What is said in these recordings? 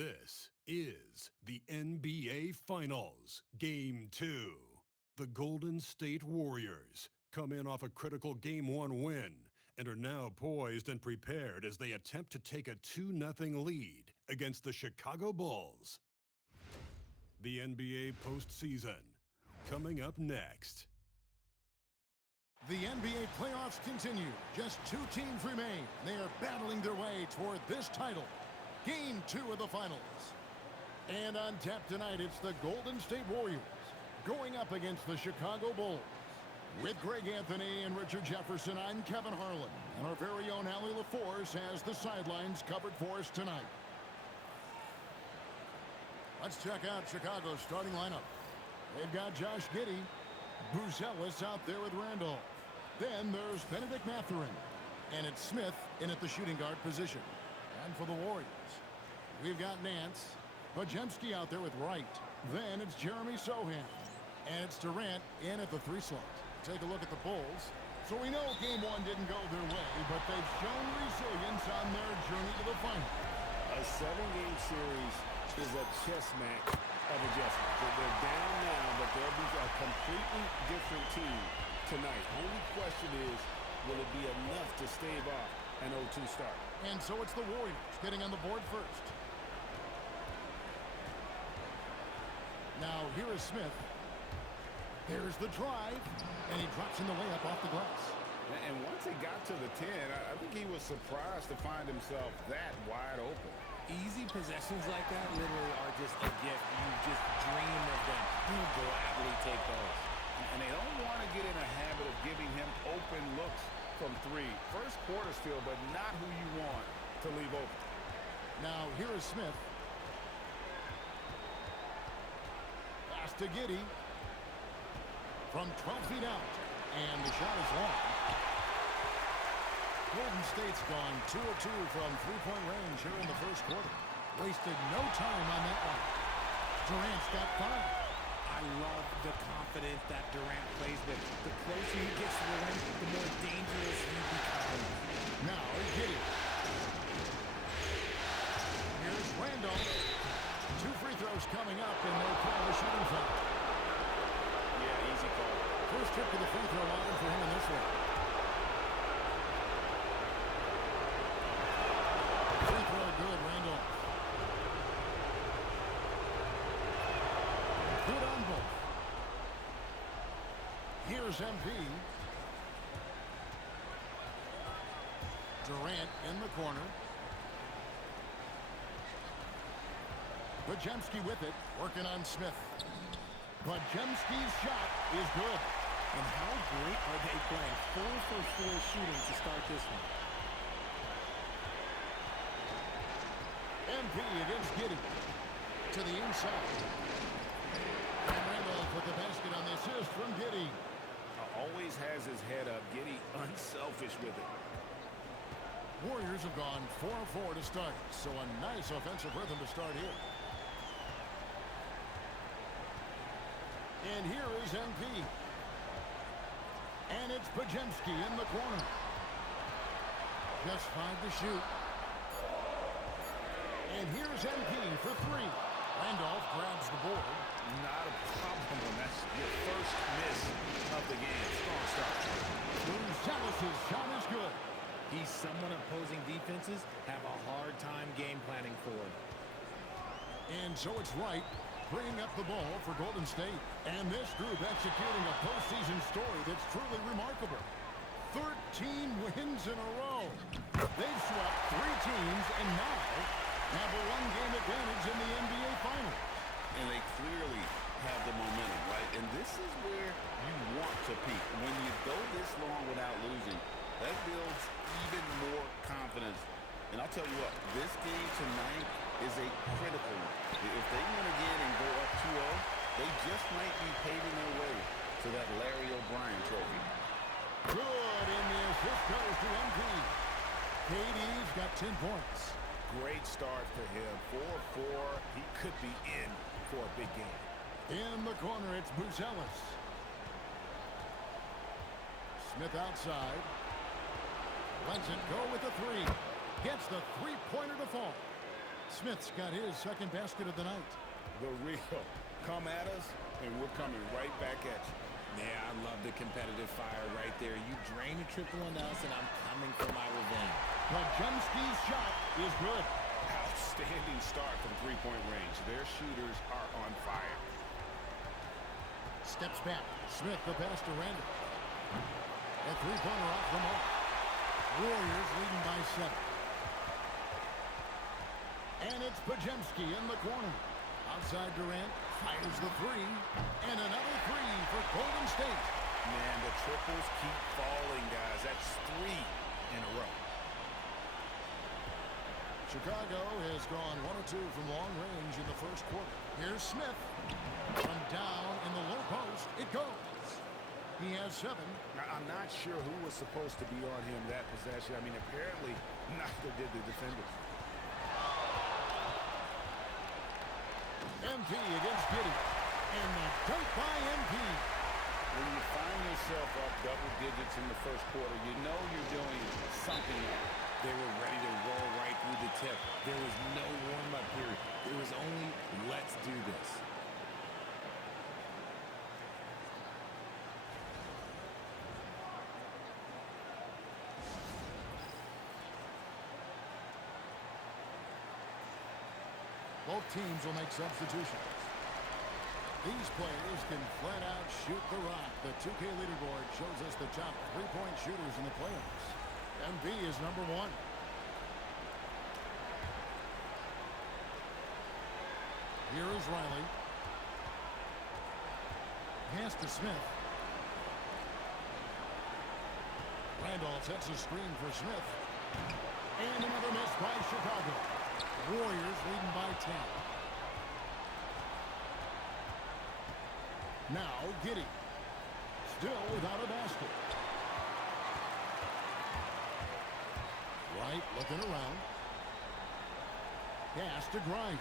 This is the NBA Finals, Game 2. The Golden State Warriors come in off a critical Game 1 win and are now poised and prepared as they attempt to take a 2-0 lead against the Chicago Bulls. The NBA postseason, coming up next. The NBA playoffs continue. Just 2 teams remain. They are battling their way toward this title. Game 2 of the finals. And on tap tonight, it's the Golden State Warriors going up against the Chicago Bulls. With Greg Anthony and Richard Jefferson, I'm Kevin Harlan. And our very own Allie LaForce has the sidelines covered for us tonight. Let's check out Chicago's starting lineup. They've got Josh Giddey, Buzelis out there with Randolph. Then there's Benedict Mathurin. And it's Smith in at the shooting guard position. And for the Warriors, we've got Nance, Podziemski out there with Wright. Then it's Jeremy Sohan. And it's Durant in at the 3 slot. Take a look at the Bulls. So we know Game 1 didn't go their way, but they've shown resilience on their journey to the final. A 7-game series is a chess match of adjustments. They're down now, but they'll be a completely different team tonight. Only question is, will it be enough to stave off an 0-2 start? And so it's the Warriors getting on the board first. Now here is Smith. There's the drive, and he drops in the layup off the glass. And once he got to the 10, I think he was surprised to find himself that wide open. Easy possessions like that literally are just a gift. You just dream of them. You gladly take those. And they don't want to get in a habit of giving him open looks from 3. First quarter still, but not who you want to leave open. Now here is Smith. Pass to Giddey. From 12 feet out. And the shot is long. Golden State's gone 2 of 2 from 3-point range here in the first quarter. Wasted no time on that one. Durant's got 5. I love the confidence that Durant plays with. The closer he gets to the rim, the more dangerous he becomes. Now Giddey. Here's Randolph. 2 free throws coming up, and they call the shooting foul. Yeah, easy call. First trip to the free throw line for him in this one. Free throw good, Randolph. Good on both. Here's MP. Durant in the corner. Podziemski with it, working on Smith. Podziemski's shot is good. And how great are they playing? 4 for 4 shooting to start this one. MP against Giddey. To the inside. And Randolph with the basket on the assist from Giddey. Always has his head up. Giddey unselfish with it. Warriors have gone 4 of 4 to start. So a nice offensive rhythm to start here. And here is MP. And it's Podziemski in the corner. Just 5 to shoot. And here's MP for 3. Randolph grabs the board. Not a problem. That's your first miss of the game. Strong start. Buzelis' shot is good. He's someone opposing defenses have a hard time game planning for. And so it's Wright bringing up the ball for Golden State. And this group executing a postseason story that's truly remarkable. 13 wins in a row. They've swept 3 teams and now have a 1-game advantage in the NBA Finals. And they clearly have the momentum, right? And this is where you want to peak. When you go this long without losing, that builds even more confidence. And I'll tell you what, this game tonight is a critical one. If they win again and go up 2-0, they just might be paving their way to that Larry O'Brien trophy. Good, and the assist goes to MP. KD's got 10 points. Great start for him. 4-4. He could be in for a big game. In the corner, it's Buzelis. Smith outside. Lets it go with the 3. Gets the 3-pointer to fall. Smith's got his second basket of the night. The real. Come at us, and we're coming right back at you. Yeah, I love the competitive fire right there. You drain a triple on us, and I'm coming for my revenge. Podziemski's shot is good. Outstanding start from three-point range. Their shooters are on fire. Steps back. Smith the pass to Randall. A three-pointer off the mark. Warriors leading by 7. And it's Podziemski in the corner. Outside Durant, fires the three. And another three for Golden State. Man, the triples keep falling, guys. That's 3 in a row. Chicago has gone 1 of 2 from long range in the first quarter. Here's Smith. From down in the low post, it goes. He has 7. I'm not sure who was supposed to be on him that possession. I mean, apparently neither did the defenders. MP against Giddey. And the dunk by MP. When you find yourself up double digits in the first quarter, you know you're doing something right. They were ready to roll right through the tip. There was no warm-up period. It was only, let's do this. Both teams will make substitutions. These players can flat out shoot the rock. The 2K leaderboard shows us the top three-point shooters in the playoffs. MB is number 1. Here is Riley. Pass to Smith. Randolph sets a screen for Smith. And another miss by Chicago. Warriors leading by 10. Now Giddey. Still without a basket. Wright looking around. Pass to Grimes.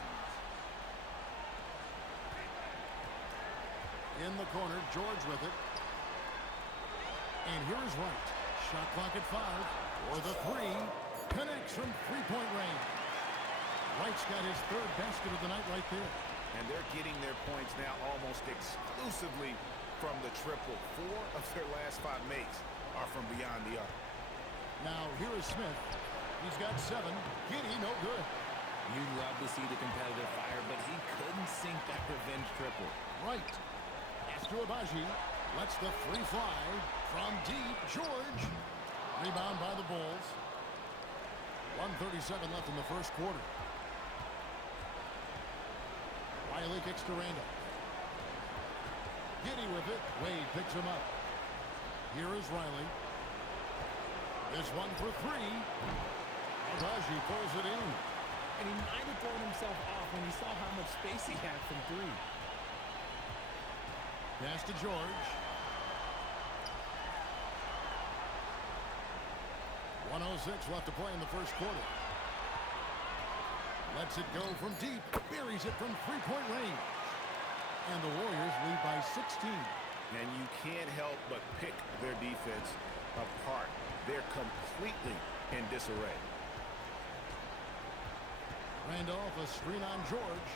In the corner, George with it. And here is Wright. Shot clock at 5. For the 3. Connects from three-point range. Wright's got his third basket of the night right there. And they're getting their points now almost exclusively from the triple. 4 of their last 5 makes are from beyond the arc. Now here is Smith. He's got 7. Giddey, no good. You love to see the competitive fire, but he couldn't sink that revenge triple. Right. Pass to Abaji. Lets the free fly. From deep, George. Rebound by the Bulls. 1:37 left in the first quarter. Riley kicks to Randall. Giddey with it. Wade picks him up. Here is Riley. This one for 3. Abaji pulls it in. And he might have thrown himself off when he saw how much space he had from 3. Pass to George. 1:06 left to play in the first quarter. Lets it go from deep. Buries it from three-point range. And the Warriors lead by 16. And you can't help but pick their defense apart. They're completely in disarray. Randolph, a screen on George.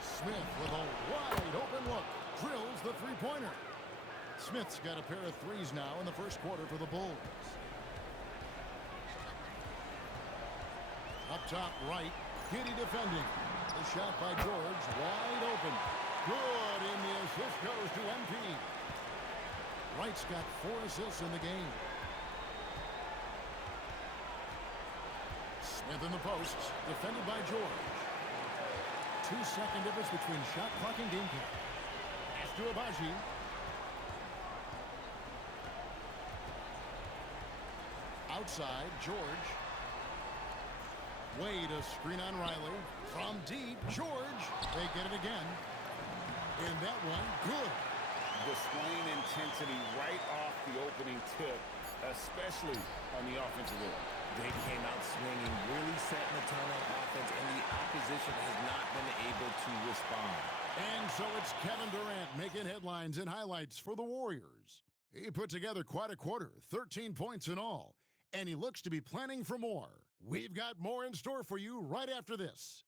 Smith with a wide open look. Drills the three-pointer. Smith's got a pair of threes now in the first quarter for the Bulls. Up top right. Giddey defending. The shot by George. Wide open. Good, and the assist goes to MP. Wright's got 4 assists in the game. Smith in the posts. Defended by George. 2-second difference between shot clock and game clock. Pass to Abaji. Outside, George. Wade, a screen on Riley. From deep, George. They get it again. And that one, good. Displaying intensity right off the opening tip, especially on the offensive end. They came out swinging, really setting the tone on offense, and the opposition has not been able to respond. And so it's Kevin Durant making headlines and highlights for the Warriors. He put together quite a quarter, 13 points in all, and he looks to be planning for more. We've got more in store for you right after this.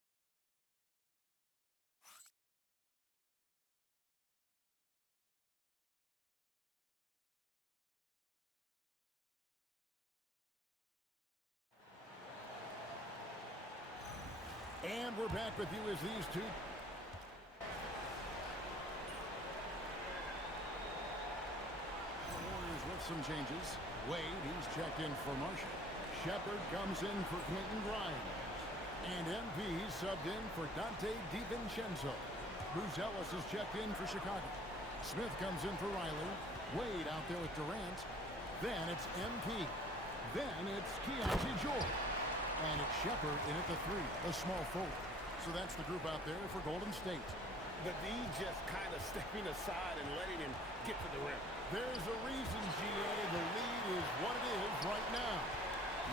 we're back with you as these two. The Warriors with some changes. Wade, he's checked in for Marshall. Shepard comes in for Quentin Grimes. And MP subbed in for Dante DiVincenzo. Bruce Ellis is checked in for Chicago. Smith comes in for Riley. Wade out there with Durant. Then it's MP. Then it's Keontae George. And it's Shepard in at the 3, a small forward. So that's the group out there for Golden State. The D just kind of stepping aside and letting him get to the rim. There's a reason, GA. The lead is what it is right now.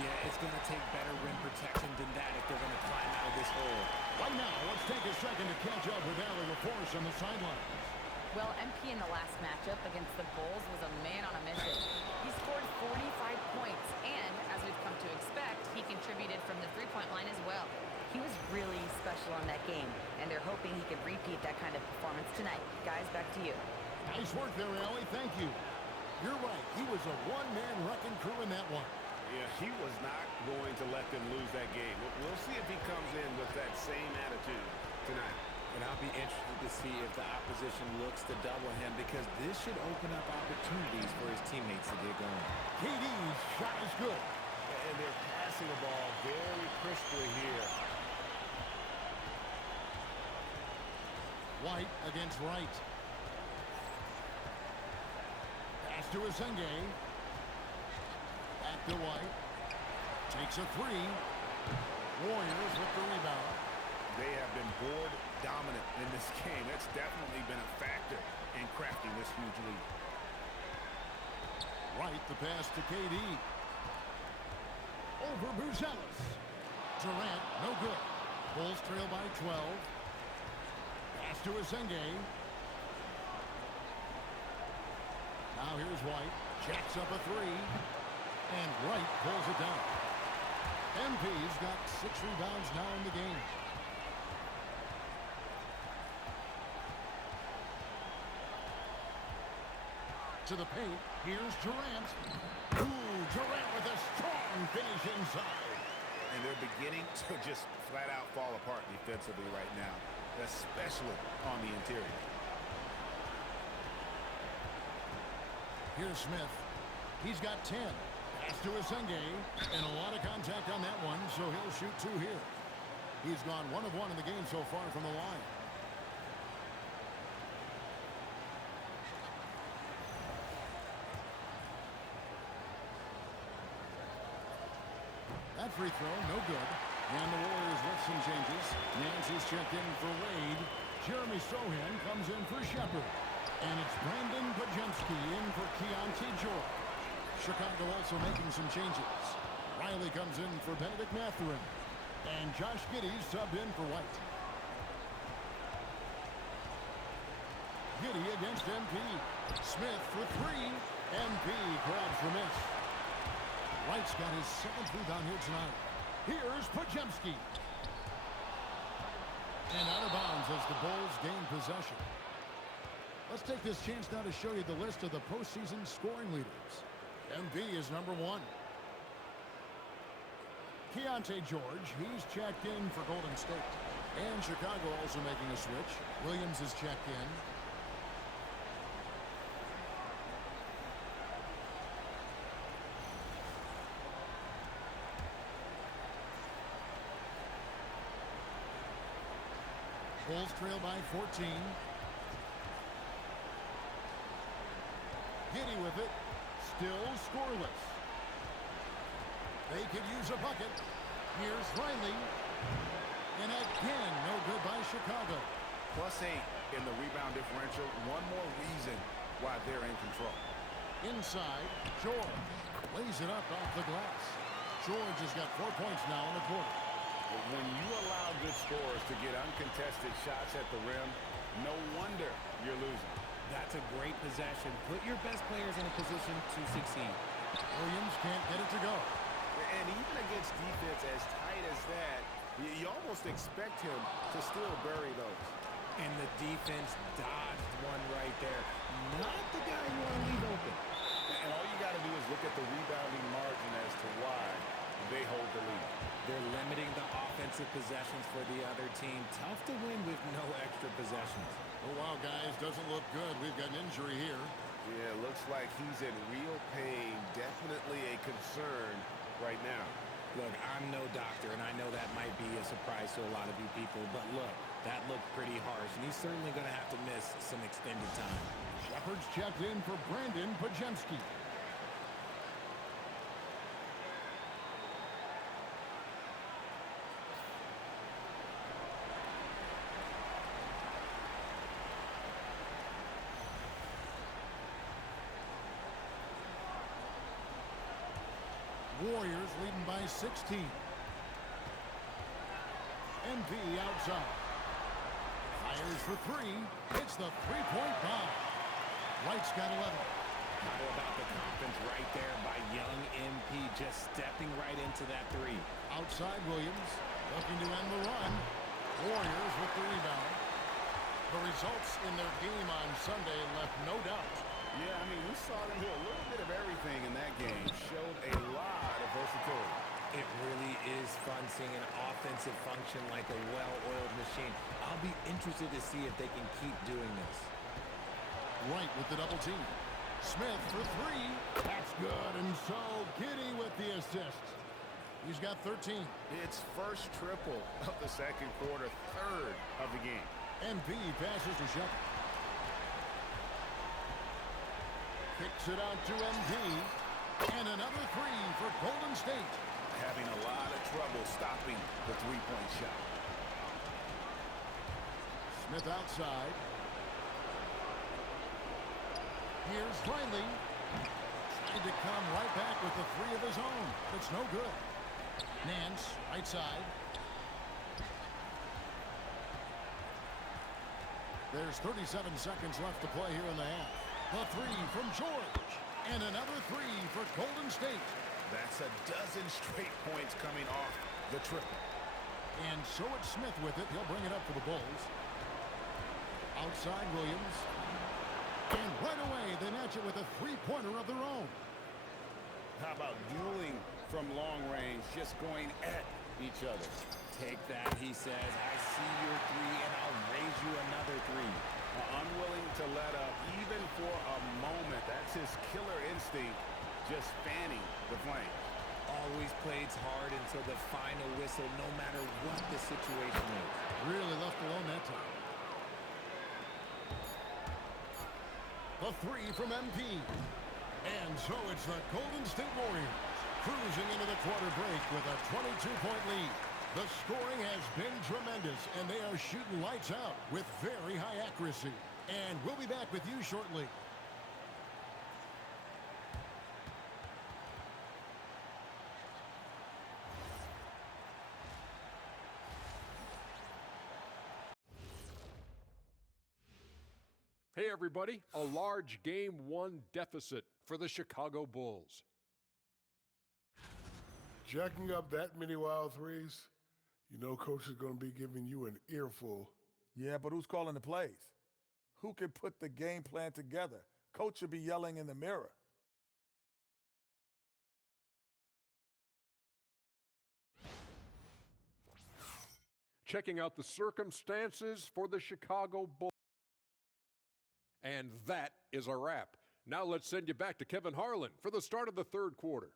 Yeah, it's going to take better rim protection than that if they're going to climb out of this hole. Right now, let's take a second to catch up with Allie LaForce on the sidelines. Well, MP in the last matchup against the Bulls was a man on a mission. He scored 45 points, and as we've come to expect, he contributed from the three-point line as well. He was really special on that game, and they're hoping he can repeat that kind of performance tonight. Guys, back to you. Nice work there, Allie. Thank you. You're right. He was a one-man wrecking crew in that one. Yeah, he was not going to let them lose that game. We'll see if he comes in with that same attitude tonight. And I'll be interested to see if the opposition looks to double him, because this should open up opportunities for his teammates to get going. KD's shot is good. And they're passing the ball very crisply here. White against Wright. Pass to Asenge. Back to White. Takes a 3. Warriors with the rebound. They have been board dominant in this game. That's definitely been a factor in crafting this huge lead. Wright, the pass to KD. Over Buzelis. Durant, no good. Bulls trail by 12. Pass to Asenge. Now here's White. Jacks up a 3. And Wright pulls it down. MP's got 6 rebounds now in the game. To the paint. Here's Durant. Ooh, Durant with a strong finish inside. And they're beginning to just flat out fall apart defensively right now, especially on the interior. Here's Smith. He's got 10. Pass to Asenge. And a lot of contact on that one, so he'll shoot 2 here. He's gone 1 of 1 in the game so far from the line. That free throw, no good. And the Warriors with some changes. Nancy's checked in for Wade. Jeremy Sohan comes in for Shepard. And it's Brandon Podziemski in for Keontae George. Chicago also making some changes. Riley comes in for Benedict Mathurin. And Josh Giddey subbed in for White. Giddey against MP. Smith for 3. MP grabs the miss. Wright's got his 7th rebound here tonight. Here's Podziemski. And out of bounds as the Bulls gain possession. Let's take this chance now to show you the list of the postseason scoring leaders. MB is number 1. Keontae George, he's checked in for Golden State. And Chicago also making a switch. Williams is checked in. Bulls trail by 14. Giddey with it. Still scoreless. They could use a bucket. Here's Riley. And again, no good by Chicago. +8 in the rebound differential. One more reason why they're in control. Inside, George lays it up off the glass. George has got 4 points now in the quarter. When you allow good scorers to get uncontested shots at the rim, no wonder you're losing. That's a great possession. Put your best players in a position to succeed. Williams can't get it to go. And even against defense as tight as that, you almost expect him to still bury those. And the defense dodged one right there. Not the guy you want to leave open. And all you got to do is look at the rebounding margin as to why they hold the lead. They're limiting the offense offensive possessions for the other team. Tough to win with no extra possessions. Oh, wow, guys, doesn't look good. We've got an injury here. Yeah, looks like he's in real pain. Definitely a concern right now. Look, I'm no doctor, and I know that might be a surprise to a lot of you people, but look, that looked pretty harsh, and he's certainly going to have to miss some extended time. Shepard's checked in for Brandon Podziemski. Warriors leading by 16. MV outside. Fires for three. It's the three-point bomb. Wright's got 11. How about the confidence right there by young MP, just stepping right into that three. Outside Williams, looking to end the run. Warriors with the rebound. The results in their game on Sunday left no doubt. Yeah, I mean, we saw them do a little bit of everything in that game. Showed a lot of versatility. It really is fun seeing an offensive function like a well-oiled machine. I'll be interested to see if they can keep doing this. Wright with the double team. Smith for three. That's good. And so Giddey with the assist. He's got 13. It's first triple of the second quarter, third of the game. MV passes to Shepard. Kicks it out to MD. And another three for Golden State. Having a lot of trouble stopping the three-point shot. Smith outside. Here's Riley. Trying to come right back with the three of his own. It's no good. Nance, right side. There's 37 seconds left to play here in the half. The three from George. And another three for Golden State. That's a dozen straight points coming off the triple. And so it's Smith with it. He'll bring it up for the Bulls. Outside Williams. And right away, they match it with a three-pointer of their own. How about dueling from long range, just going at each other? Take that, he says. I see your three, and I'll raise you another three. Unwilling to let up, even for a moment. That's his killer instinct, just fanning the flame. Always plays hard until the final whistle, no matter what the situation is. Really left alone that time. The three from MP. And so it's the Golden State Warriors cruising into the quarter break with a 22-point lead. The scoring has been tremendous, and they are shooting lights out with very high accuracy. And we'll be back with you shortly. Hey everybody, a large Game 1 deficit for the Chicago Bulls. Jacking up that many wild threes, you know Coach is going to be giving you an earful. Yeah, but who's calling the plays? Who can put the game plan together? Coach should be yelling in the mirror. Checking out the circumstances for the Chicago Bulls. And that is a wrap. Now let's send you back to Kevin Harlan for the start of the third quarter.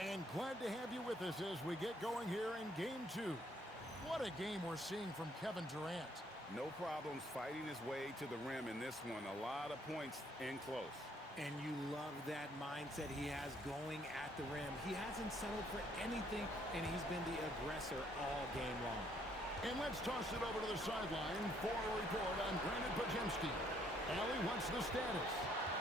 And glad to have you with us as we get going here in Game 2. What a game we're seeing from Kevin Durant. No problems fighting his way to the rim in this one. A lot of points in close. And you love that mindset he has going at the rim. He hasn't settled for anything, and he's been the aggressor all game long. And let's toss it over to the sideline for a report on Brandon Podziemski. Allie, what's the status?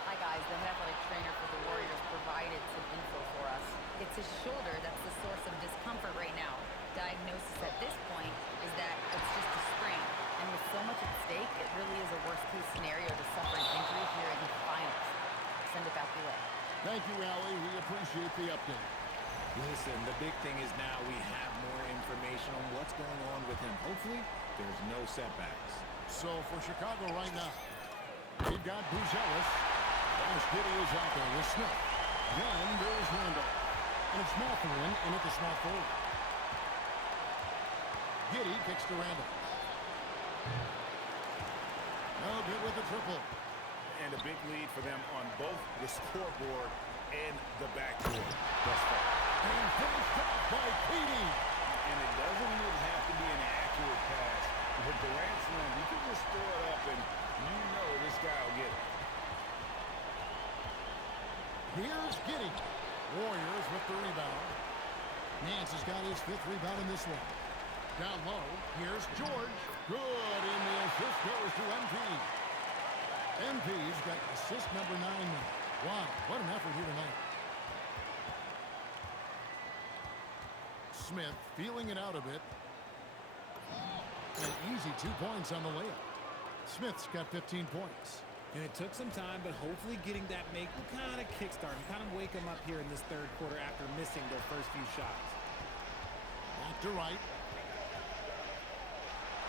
Hi, guys. The head athletic trainer for the Warriors provided some info for us. It's his shoulder that's the source of discomfort right now. Diagnosis at this point is that it's just a sprain. And with so much at stake, it really is a worst-case scenario to suffer an injury here in the finals. Send it back your way. Thank you, Allie. We appreciate the update. Listen, the big thing is now we have more information on what's going on with him. Hopefully, there's no setbacks. So for Chicago right now, we've got Buzelis. Josh Giddey is out there with Smith. Then there's Randall. And it's Mathurin in at the small forward. Giddey kicks to Randall. No good with the triple. And a big lead for them on both the scoreboard and the backboard thus far. And finished off by Petey. And it doesn't even have to be an accurate pass. With Durant's rim, you can just throw it up and you know this guy will get it. Here's Giddey. Warriors with the rebound. Nance has got his 5th rebound in this one. Down low, here's George. Good, and the assist goes to MP. MP's got assist number 9 now. Wow, what an effort here tonight. Smith feeling it out a bit. An easy 2 points on the layup. Smith's got 15 points. And it took some time, but hopefully getting that make will kind of kickstart him, kind of wake him up here in this third quarter after missing their first few shots. Back to right.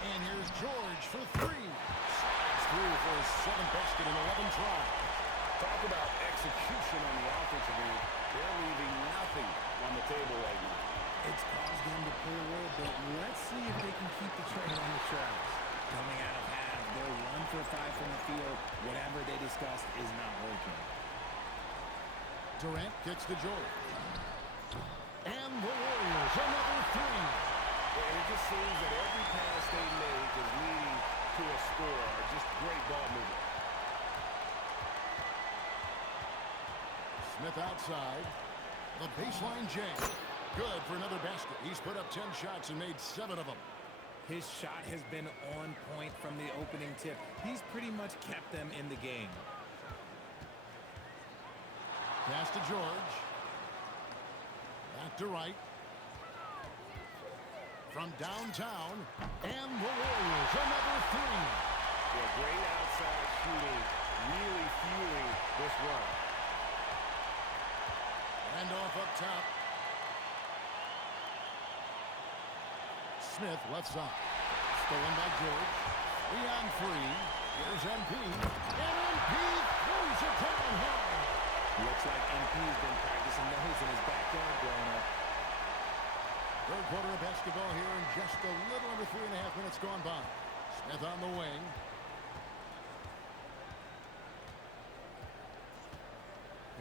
And here's George for 3. Slides through for his 7th basket in 11 tries. Talk about execution on the offensive end. They're leaving nothing on the table right now. It's caused them to pull away, but let's see if they can keep the train on the tracks. Coming out of half, they're 1 for 5 from the field. Whatever they discussed is not working. Durant kicks to George. And the Warriors, another 3. And it just seems that every pass they make is leading to a score. Just great ball movement. Smith outside. The baseline jam. Good for another basket. He's put up 10 shots and made 7 of them. His shot has been on point from the opening tip. He's pretty much kept them in the game. Pass to George. Back to right. From downtown. And the Warriors, another 3. Yeah, great outside shooting. Really fueling this run. Randolph up top. Smith left side. Stolen by George. 3 on 3. Here's MP. And MP throws it down hard. Looks like MP's been practicing those in his backyard growing up. Third quarter of basketball here in just a little under 3.5 minutes gone by. Smith on the wing.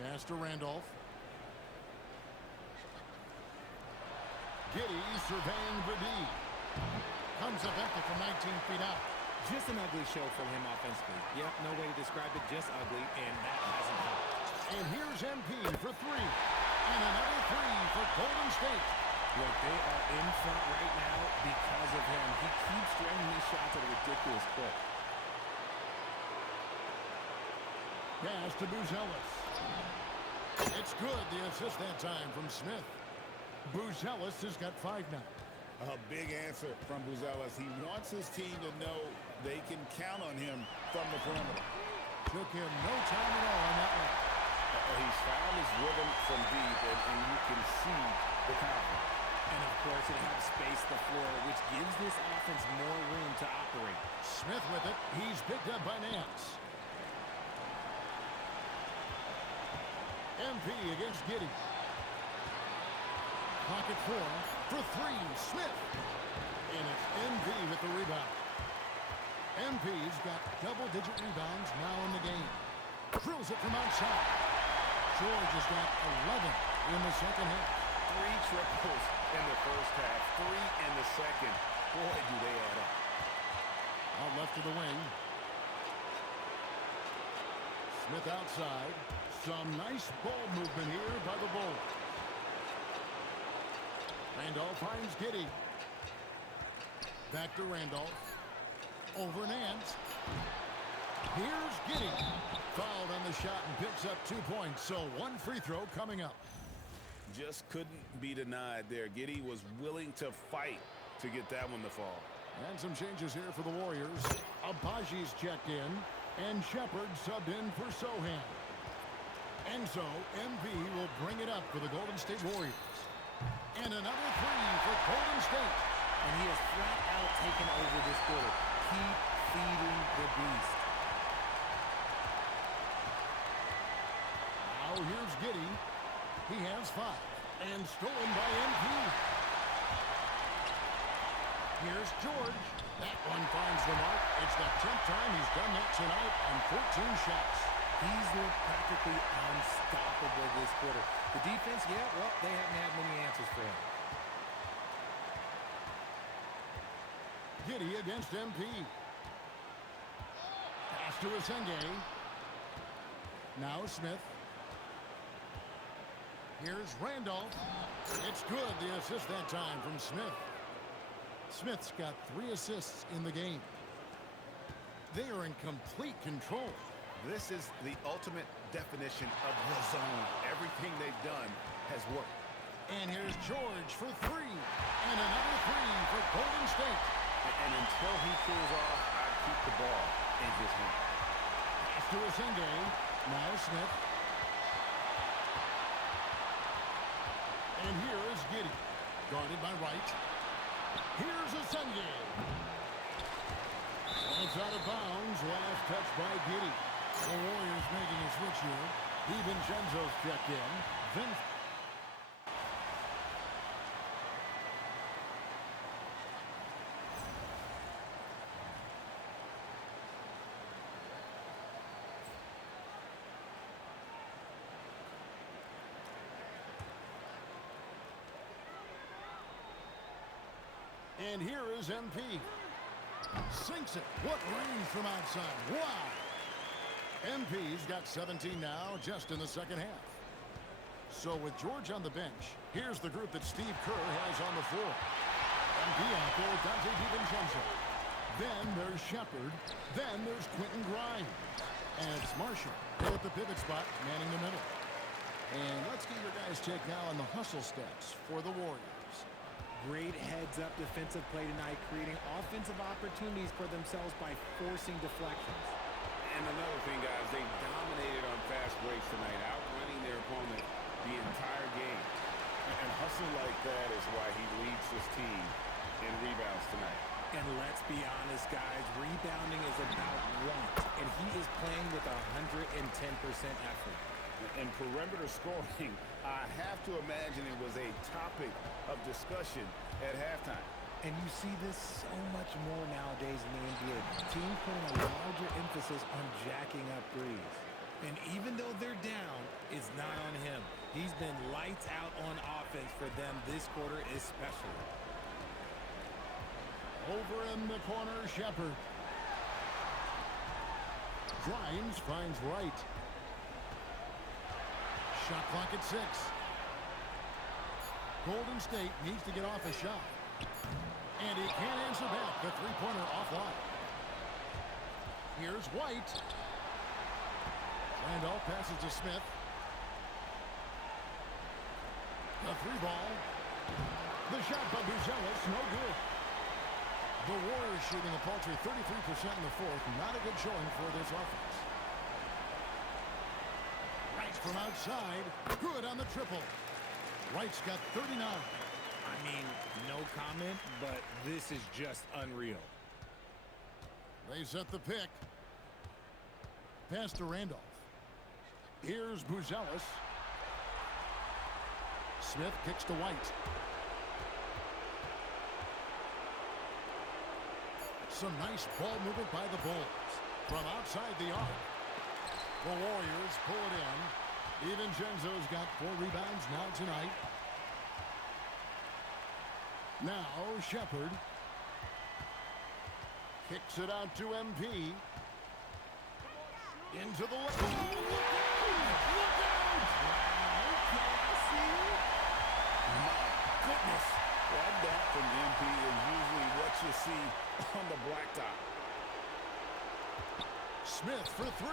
Pass to Randolph. Giddey surveying the D. Comes up empty from 19 feet out. Just an ugly show from him offensively. Yep, no way to describe it, just ugly, and that hasn't helped. And here's MP for 3. And another 3 for Golden State. Look, they are in front right now because of him. He keeps draining these shots at a ridiculous clip. Pass to Buzelis. It's good, the assist that time from Smith. Buzelis has got 5 now. A big answer from Buzelis. He wants his team to know they can count on him from the perimeter. Took him no time at all on that one. He's found his rhythm from deep, and you can see the confidence. And, of course, it helps space the floor, which gives this offense more room to operate. Smith with it. He's picked up by Nance. MP against Giddey. Pocket 4 for 3. Smith. And it's MP with the rebound. MP's got double-digit rebounds now in the game. Drills it from outside. George has got 11 in the second half. 3 triples in the first half, 3 in the second. Boy, do they add up. Out left to the wing. Smith outside. Some nice ball movement here by the Bulls. Randolph finds Giddey. Back to Randolph. Over Nance. Here's Giddey. Fouled on the shot and picks up 2 points. So 1 free throw coming up. Just couldn't be denied there. Giddey was willing to fight to get that one to fall. And some changes here for the Warriors. Abaji's checked in. And Shepard subbed in for Sohan. And so MP will bring it up for the Golden State Warriors. And another three for Golden State. And he has flat out taken over this quarter. Keep feeding the beast. Now here's Giddey. He has 5. And stolen by MP. Here's George. That one finds the mark. It's the 10th time he's done that tonight on 14 shots. He's looked practically unstoppable this quarter. The defense, yeah, well, they haven't had many answers for him. Giddey against MP. Pass to Asenge. Now Smith. Here's Randolph. It's good, the assist that time from Smith. Smith's got 3 assists in the game. They are in complete control. This is the ultimate definition of the zone. Everything they've done has worked. And here's George for 3. And another 3 for Golden State. And until he cools off, I keep the ball in his hand. Pass to Asenge. Now Smith. And here is Giddey. Guarded by Wright. Here's Asenge. It's out of bounds. Last touch by Giddey. The Warriors making a switch here. DiVincenzo's checked in. Vince. And here is MP. Sinks it. What range from outside. Wow. MP's got 17 now just in the second half. So with George on the bench, here's the group that Steve Kerr has on the floor. MP out there with Dante DiVincenzo. Then there's Shepard. Then there's Quentin Grimes. And it's Marshall there at the pivot spot, manning the middle. And let's get your guys' take now on the hustle stats for the Warriors. Great heads-up defensive play tonight, creating offensive opportunities for themselves by forcing deflections. And another thing, guys, they dominated on fast breaks tonight, outrunning their opponent the entire game. And hustle like that is why he leads his team in rebounds tonight. And let's be honest, guys, rebounding is about want, and he is playing with 110% effort. And perimeter scoring, I have to imagine it was a topic of discussion at halftime. And you see this so much more nowadays in the NBA. Teams putting a larger emphasis on jacking up threes. And even though they're down, it's not on him. He's been lights out on offense for them this quarter especially. Over in the corner, Shepard. Grimes finds Wright. Shot clock at 6. Golden State needs to get off a shot. And he can't answer back. The three-pointer offline. Here's White. Randolph passes to Smith. The 3-ball. The shot by Buzelis, no good. The Warriors shooting a paltry 33% in the fourth. Not a good showing for this offense. Wright from outside. Good on the triple. Wright's got 39. I mean, no comment, but this is just unreal. They set the pick. Pass to Randolph. Here's Buzelis. Smith kicks to White. Some nice ball movement by the Bulls. From outside the arc. The Warriors pull it in. DiVincenzo's got 4 rebounds now tonight. Now Shepard. Kicks it out to MP. Into the left. Oh, look out! Okay, I see you. My goodness. That dunk from MP is usually what you see on the blacktop. Smith for 3.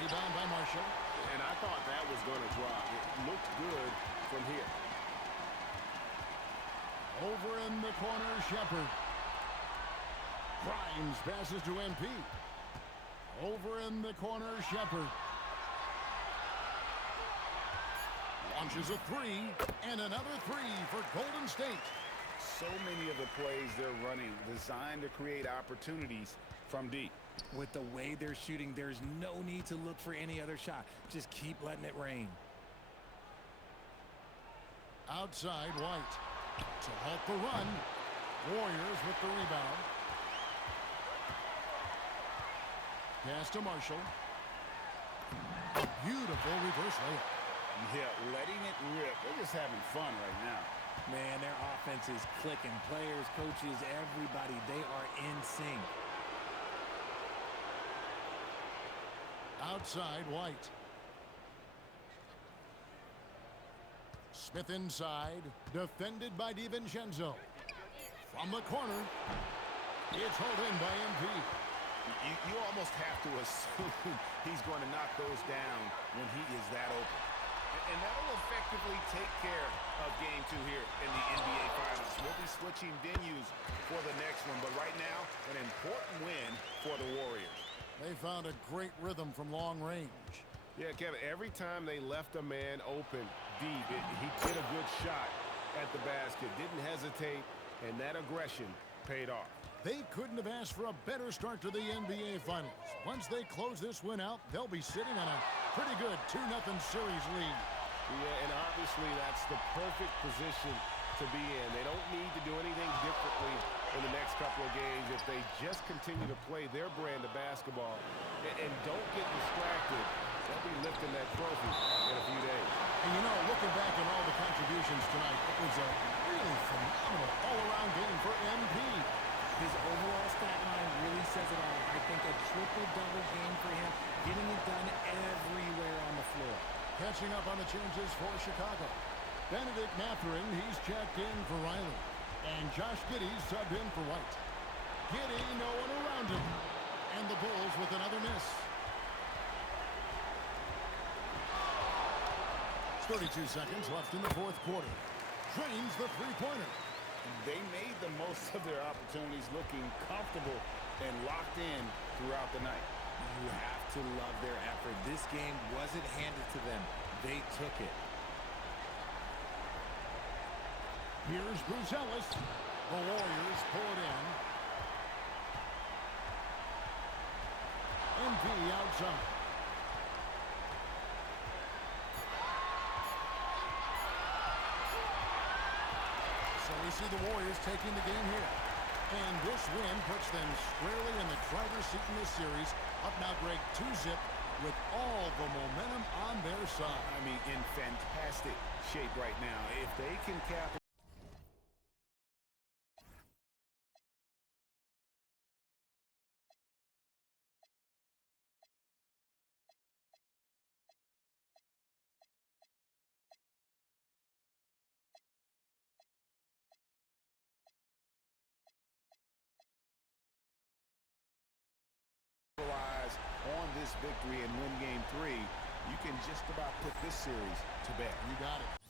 Rebound by Marshall. And I thought that was going to drop. It looked good from here. Over in the corner, Shepard. Grimes passes to MP. Over in the corner, Shepard. Launches a three, and another three for Golden State. So many of the plays they're running designed to create opportunities from deep. With the way they're shooting, there's no need to look for any other shot. Just keep letting it rain. Outside White. To halt the run. Warriors with the rebound. Pass to Marshall. A beautiful reverse layup. Yeah, letting it rip. They're just having fun right now. Man, their offense is clicking. Players, coaches, everybody, they are in sync. Outside White. Smith inside. Defended by DiVincenzo. From the corner. It's hauled in by MP. You almost have to assume he's going to knock those down when he is that open. And that'll effectively take care of Game 2 here in the NBA Finals. We'll be switching venues for the next one, but right now, an important win for the Warriors. They found a great rhythm from long range. Yeah, Kevin, every time they left a man open deep, he did a good shot at the basket, didn't hesitate, and that aggression paid off. They couldn't have asked for a better start to the NBA Finals. Once they close this win out, they'll be sitting on a pretty good 2-0 series lead. Yeah, and obviously that's the perfect position to be in. They don't need to do anything differently in the next couple of games if they just continue to play their brand of basketball and don't get distracted. They'll be lifting that trophy in a few days. And you know, looking back at all the contributions tonight, it was a really phenomenal all-around game for MP. His overall stat line really says it all. I think a triple-double game for him, getting it done everywhere on the floor. Catching up on the changes for Chicago. Benedict Mathurin, he's checked in for Riley. And Josh Giddey's subbed in for White. Giddey, no one around him. And the Bulls with another miss. 32 seconds left in the fourth quarter. Drains the three-pointer. They made the most of their opportunities, looking comfortable and locked in throughout the night. You have to love their effort. This game wasn't handed to them. They took it. Here's Bruce Ellis. The Warriors pull it in. MP outside. So we see the Warriors taking the game here. And this win puts them squarely in the driver's seat in this series. Up now, Greg, 2-zip with all the momentum on their side. I mean, in fantastic shape right now. If they can capitalize. On this victory and win Game 3, you can just about put this series to bed. You got it.